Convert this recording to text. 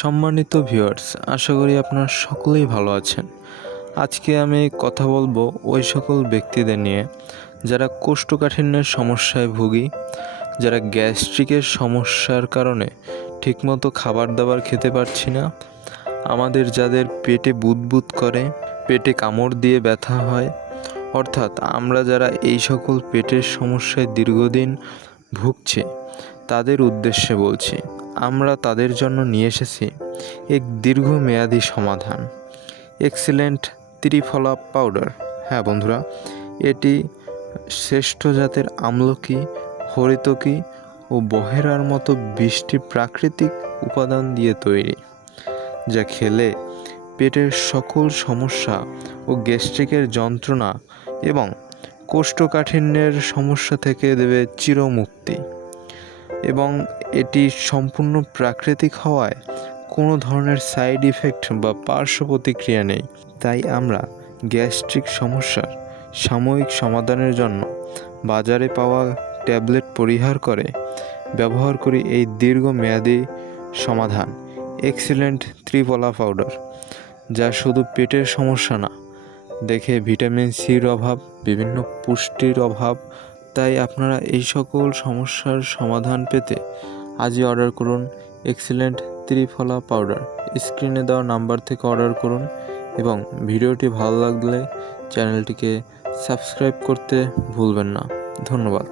সম্মানিত ভিউয়ার্স আশা করি আপনারা সকলেই ভালো আছেন। আজকে আমি কথা বলব ওই সকল ব্যক্তিদের নিয়ে যারা কোষ্ঠকাঠিন্যের সমস্যায় ভুগি, যারা গ্যাস্ট্রিকের সমস্যার কারণে ঠিকমতো খাবার দাবার খেতে পারছি না, আমাদের যাদের পেটে বুদবুদ করে, পেটে কামড় দিয়ে ব্যথা হয়, অর্থাৎ আমরা যারা এই সকল পেটের সমস্যায় দীর্ঘদিন ভুগছে, তাদের উদ্দেশ্যে বলছি আমরা তাদের জন্য নিয়ে এসেছি এক দীর্ঘমেয়াদী সমাধান। এক্সিলেন্ট ত্রিফলা পাউডার হ্যাঁ বন্ধুরা, এটি শ্রেষ্ঠ জাতের আমলকি, হরিতকি ও বহেরার মতো বৃষ্টি প্রাকৃতিক উপাদান দিয়ে তৈরি, যা খেলে পেটের সকল সমস্যা ও গ্যাস্ট্রিকের যন্ত্রণা এবং কোষ্ঠকাঠিন্যের সমস্যা থেকে দেবে চিরমুক্তি। এবং এটি সম্পূর্ণ প্রাকৃতিক হওয়ায় কোনো ধরনের সাইড ইফেক্ট বা পার্শ্ব প্রতিক্রিয়া নেই। তাই আমরা গ্যাস্ট্রিক সমস্যার সাময়িক সমাধানের জন্য বাজারে পাওয়া ট্যাবলেট পরিহার করে ব্যবহার করি এই দীর্ঘমেয়াদী সমাধান, এক্সিলেন্ট ত্রিপলা পাউডার, যা শুধু পেটের সমস্যা না, দেখে ভিটামিন সির অভাব, বিভিন্ন পুষ্টির অভাব তাই আপনারা এই সকল সমস্যার সমাধান পেতে আজই অর্ডার করুন এক্সিলেন্ট ত্রিফলা পাউডার স্ক্রিনে দেওয়া নাম্বার থেকে অর্ডার করুন এবং ভিডিওটি ভালো লাগলে চ্যানেলটিকে সাবস্ক্রাইব করতে ভুলবেন না। ধন্যবাদ।